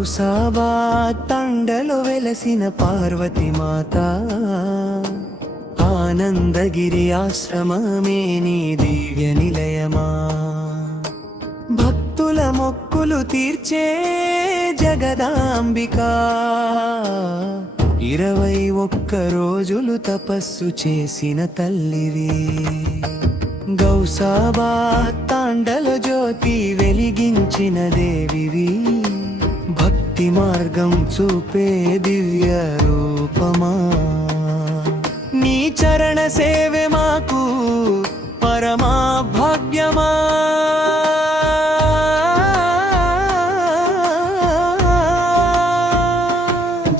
గౌసాబాద్ తండలో వెలసిన పార్వతి మాత ఆనందగిరి ఆశ్రమమే నీ దివ్య నిలయమా భక్తుల మొక్కులు తీర్చే జగదాంబిక 21 రోజులు తపస్సు చేసిన తల్లివి గౌసాబాద్ తాండల జ్యోతి వెలిగించిన దేవివి భక్తి మార్గం చూపే దివ్య రూపమా నీ చరణ సేవే మాకు పరమా భాగ్యమా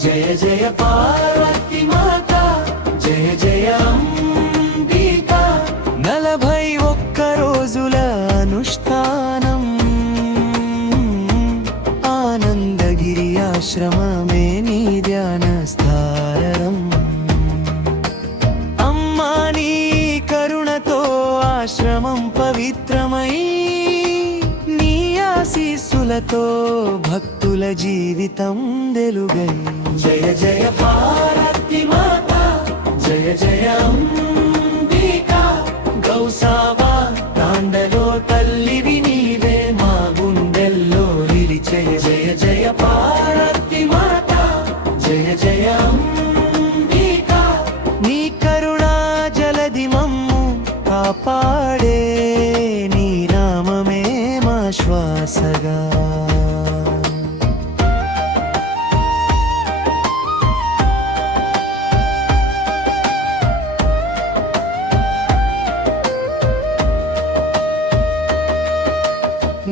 జయ జయ పార్వతి మాత జయ జయ అంబిక 41 రోజుల అనుష్ఠానం ఆనందగిరి ఆశ్రమమే నీ ధ్యాన స్థానం అమ్మా నీ కరుణతో ఆశ్రమం పవిత్రమై నీ ఆశీస్సులతో భక్తుల జీవితం వెలుగై జయ జయ పార్వతి మాత జయ జయ అంబిక గౌసాబాద్ తాండలో తల్లివి నీవే మా గుండెల్లో నిలిచే జయ జయ పార్వతి మాత జయ జయ అంబిక నీ కరుణా జలధి మమ్ము కాపాడే నీ నామమే మా శ్వాసగా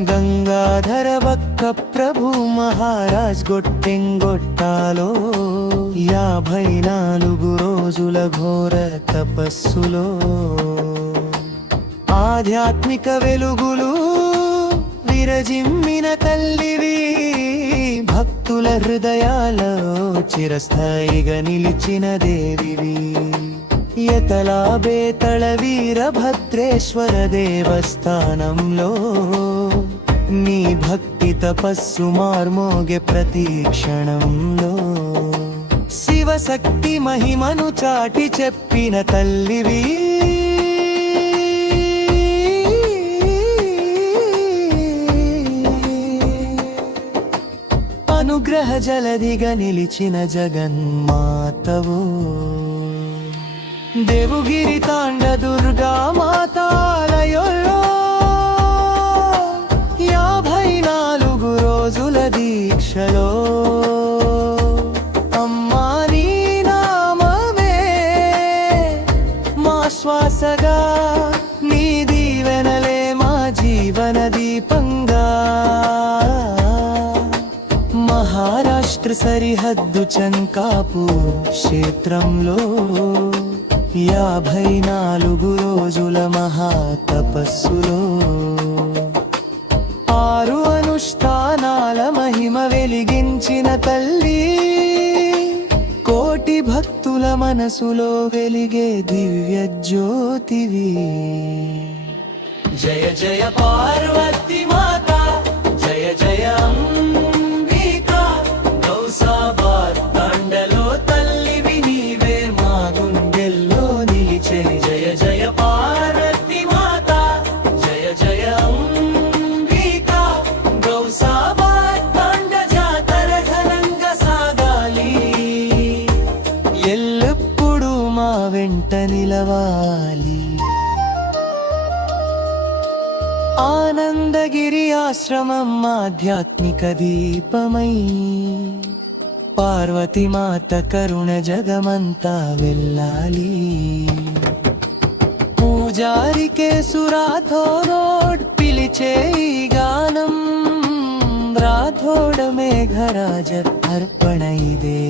గంగాధర బక్క ప్రభు మహారాజ్ గొట్టెంగొట్టాలో 54 రోజుల ఘోర తపస్సులో ఆధ్యాత్మిక వెలుగులు విరజిమ్మిన తల్లివి భక్తుల హృదయాల్లో చిరస్థాయిగా నిలిచిన దేవివి యతలా బేతళ వీరభద్రేశ్వర దేవస్థానంలో నీ భక్తి తపస్సు మార్మోగే ప్రతి క్షణంలో శివశక్తి మహిమను చాటి చెప్పిన తల్లివి అనుగ్రహ జలధిగా నిలిచిన జగన్మాతవు దేవుగిరి తాండ దుర్గా మాతాలయంలో 54 రోజుల దీక్షలో అమ్మా నీ నామమే మా శ్వాసగా నీ దీవెనలే మా జీవన దీపంగా మహారాష్ట్ర సరిహద్దు చంకాపూర్ క్షేత్రంలో 54 రోజుల మహాతపస్సులో 6 అనుష్ఠానాల మహిమ వెలిగించిన తల్లి కోటి భక్తుల మనసులో వెలిగే దివ్య జ్యోతివి జయ జయ పార్వతి మాత జయ జయ అంబిక గౌసాబాద్ తాండలో తల్లివి నీవే మా గుండెల్లో నిలిచే జయ జయ పార్వతి మాత జయ జయ అంబిక గౌసాబాద్ తాండ జాతర ఘనంగా సాగాలి ఎల్లప్పుడూ మా వెంట నిలవాలి ఆనందగిరి ఆశ్రమం ఆధ్యాత్మిక దీపమై పార్వతి మాత కరుణ జగమంతా వెళ్ళాలి పూజారికే సురాథోడ్ పిలిచే ఈ గానం రాథోడ మేఘరాజ అర్పణ ఇదే